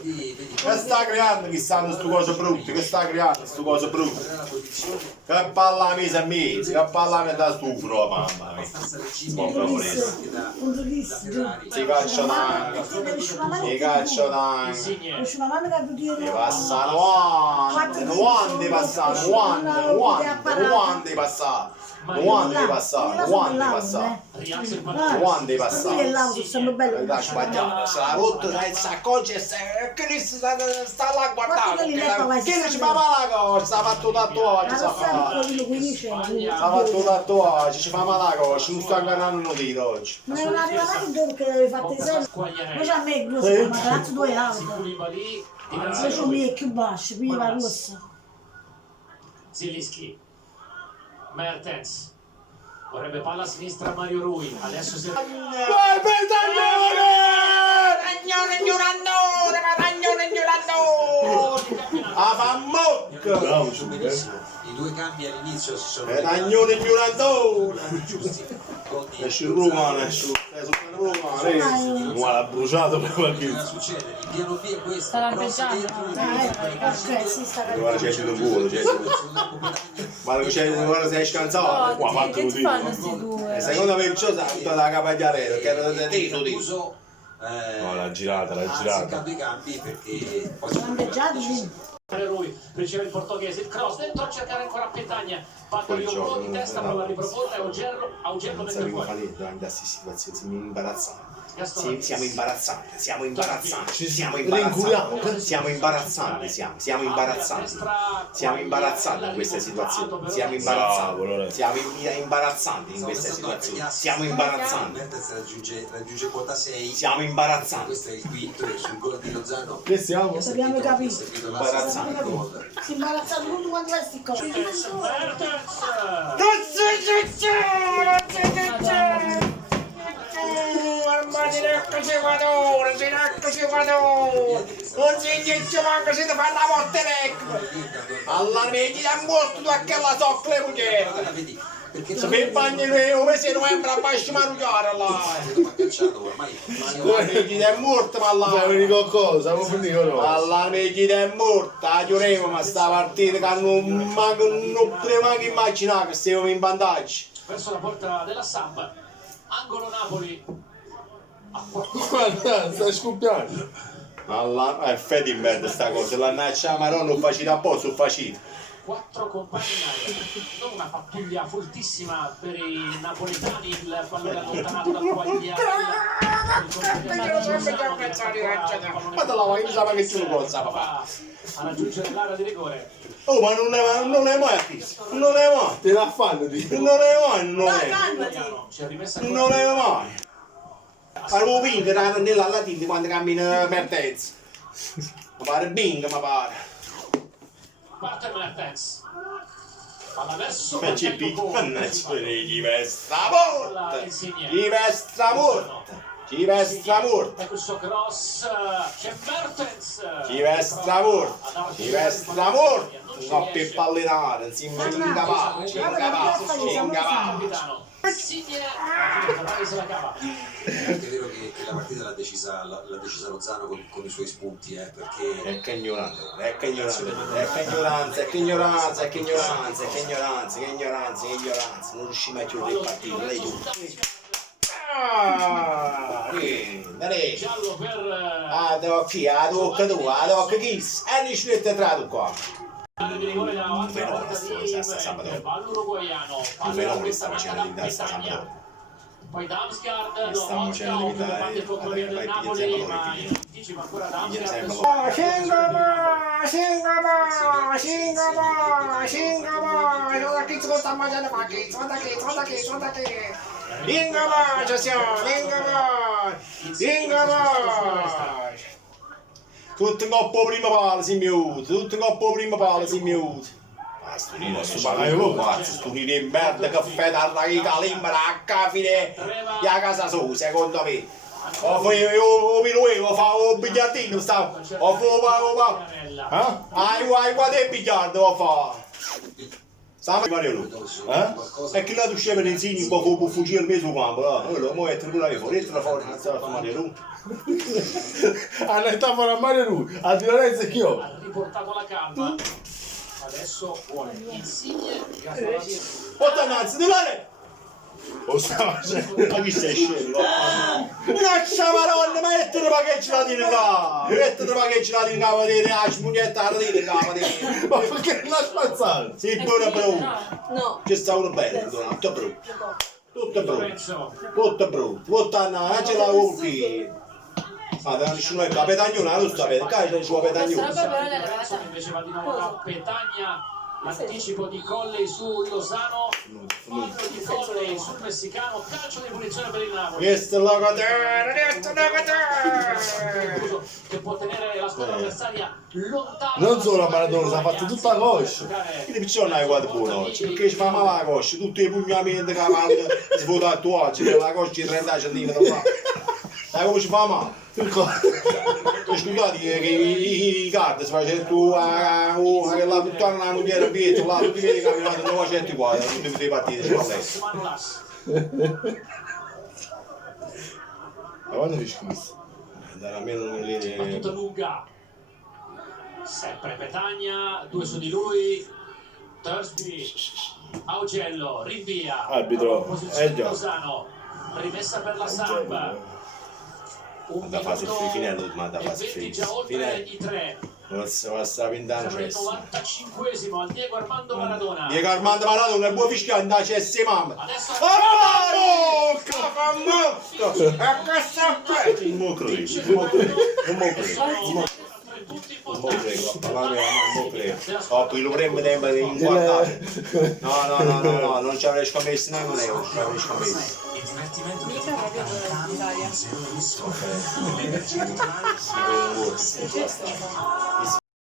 Che sta creando che stanno sto cose brutte? Che sta creando sto cose brutte? Che palla mesa a mese, che palla da stufro, mamma mia. Buon favorito. Si caccia d'anche, si caccia d'anche. E passa 90, 90 passano, 90, 90, 90 passano. 90 passano, 90 passano. 90 passano. La sbagliata, se la rotto, si accorge e sta là a guardare. Che ne ci fa male la cosa? Sta fatto tatuaggio, sta fatto tatuaggio, ci fa male la cosa, non sto aggranando un dito oggi. Non è arrivata perché avevi fatto i soldi. Invece a me lo so, ma cazzo 2 euro. Invece mi è più basso, qui va rossa. Zielinski, Mertens, vorrebbe palla a sinistra Mario Rui, adesso si... I due cambi all'inizio si sono Esce il romano, esce il romano, guarda, ha bruciato per qualche... succede, il piano B è questo. Sta lampeggiando, Guarda, c'è il volo, c'è guarda se è scansato, qua fatto che così. fanno sti due? Secondo me il ciò sa tutta la capagliarella, che era da te, Gattuso, no, l'ha girata, ha azzeccato i cambi perché poi Rui riceve il portoghese, il cross dentro a cercare ancora Petagna, Patrio Pro di testa, prova a riproporre, Augello mette fuori. in queste situazioni siamo imbarazzanti. Gaston Siamo imbarazzanti, siamo imbarazzanti, siamo Rinculiamo. imbarazzanti, siamo imbarazzanti, siamo imbarazzanti, siamo imbarazzanti in queste situazioni, siamo imbarazzanti, siamo imbarazzanti in queste situazioni, siamo imbarazzanti, Mertens raggiunge quota 6. siamo imbarazzanti, Questo è il quinto e sul gol di Lozano. Che siamo? Abbiamo capito. imbarazzanti. Si è imbarazzato tutto quanto è sti cose. Mamma di eccoci guadore, non si dice manco se ti fa la morte alla media da morto tu a quella soccle mujer. Vedi, perché Se per bagno come se novembre a basso marugiare là. ormai Alla media è morta ma là. Siamo venuti con cosa? Siamo finiti con noi. Alla media è morta, giuremo ma sta partita che non potevo neanche immaginare che stiamo in vantaggio. verso la porta della Samp, angolo Napoli. Guarda, stai scoppiando. Alla è fede in merda sta cosa, la nascia ma non facile a posto, facile. 4 compagni in aria, non una pattuglia foltissima per i napoletani, il pallone allontanato dal Quagliarella. Ma te la vai, diciamo che ci cosa papà. A raggiungere l'area di rigore. Oh ma non è mai acquisto, non è mai, Te la fanno di. non è mai, non è. Italiano, ci è rimessa Non è mai. Avevo vinto nella latina quando cammina Mertens. Mi pare bing, mi pare. parte Mertens. Palla verso CP, mannaggia, gli vesta morta. Gli vesta morta. Ci vestra morta. Ecco il suo cross, c'è Mertens. Ci vestra morta. Ci vestra morta. No, per pallinare, si incapace, Capitano. Insigne, se la cava. è anche vero che la partita l'ha decisa Lozano con i suoi spunti, perché è che ignorante, è che ignoranza, è che ignoranza, è che ignoranza, è che ignoranza, è che ignoranza, che ignoranza, che ignoranza, non riusciamo a chiudere il partito, lei tu. Dai, Giallo per ah, chi? Ah, tocca tu, ah, tocca chi? E ci mette tra tu qua. di rigore davanti Fenomeno alla porta di sta sabato. ballo uruguaiano. Un fenomeno sta facendo di testa sabato. Poi Damsgaard, Mi sta facendo di parte il contropiede del Napoli, ma in anticipo ancora Damsgaard. Tutto in coppa prima palla si miude, tutto in coppa prima palla si miude. Ah, sto nino, sto parlando pazzo, sto nino in merda, caffè da raga, limbra, a cafine, e a casa sua, secondo me. O fai o minuevo, fa un bigliardino, sta, o fa, ah, hai guarda il biliardo, o fa. Stiamo a Mario Lu. E che là tu scemi in insigni un po' come fuggire il mio campo, no? Mo è tribunale fuori, e fuori, non sta a Mario Lu. Hanno sta fuori a Mario lui, a Di Lorenzo e Chio. Ha riportato la calma. Adesso vuole Insigne. Porta innanzi, di male! Lo stava facendo. Ma chi sei scemo? Minaccia maronna, ma mettete paghetti la tira qua! Mettete paghetti la tira qua, vedete la smugnetta la tira qua, vedete? Ma perché non l'ha spazzato? Sì, buona brutto. No. Ci sta uno bene, tutto brutto. Tutto brutto. Lorenzo. Tutto brutto. Puttana, ce la ulti. Ma nessuno è capetagnone, non sta bene, c'è il suo capetagnone. Lorenzo invece va di nuovo a Petagna. L'anticipo di Colley su Lozano. Fallo di Colley sul messicano. Calcio di punizione per il Napoli. Questo è il locatore, Che può tenere la squadra avversaria lontano. Non solo a Maradona, si è fatto tutta la coscia. quindi perciò non hai guardato buono oggi, perché ci fa male la coscia, tutti i pugnamenti che vanno svuotati oggi, per la coscia di 30 cm fa. Sai come ci fa male? Scusate che i card si faceva tu che la puttana la mogliere dietro, là tutti quelli che camminano 900 qua, tutte le partite ci fa lei. Manolas. Ma quando fi schifo? Andare almeno non Battuta lunga. Sempre Petagna, 2 su di lui. Thursby. Augello, rinvia. Arbitro, Posizione di già. Lozano. Rimessa per la Samp. Un Da fase minuto finale, ma da e fase 20 già finale. oltre i 3. Non si va a stare pintando Siamo al cesso. 95esimo al Diego Armando Maradona. Diego Armando Maradona, è buon fischio, andare a cesse mamma. Adesso Oh, cafamotto! E questo è pe... Non mo credo, non mo credo, non mo credo. Non mo credo. Oh, qui lo prendo tempo di inguardare. No, non ci avrei scommesso neanche un euro, ci avrei scommesso. Mica proprio l'Italia. Ok.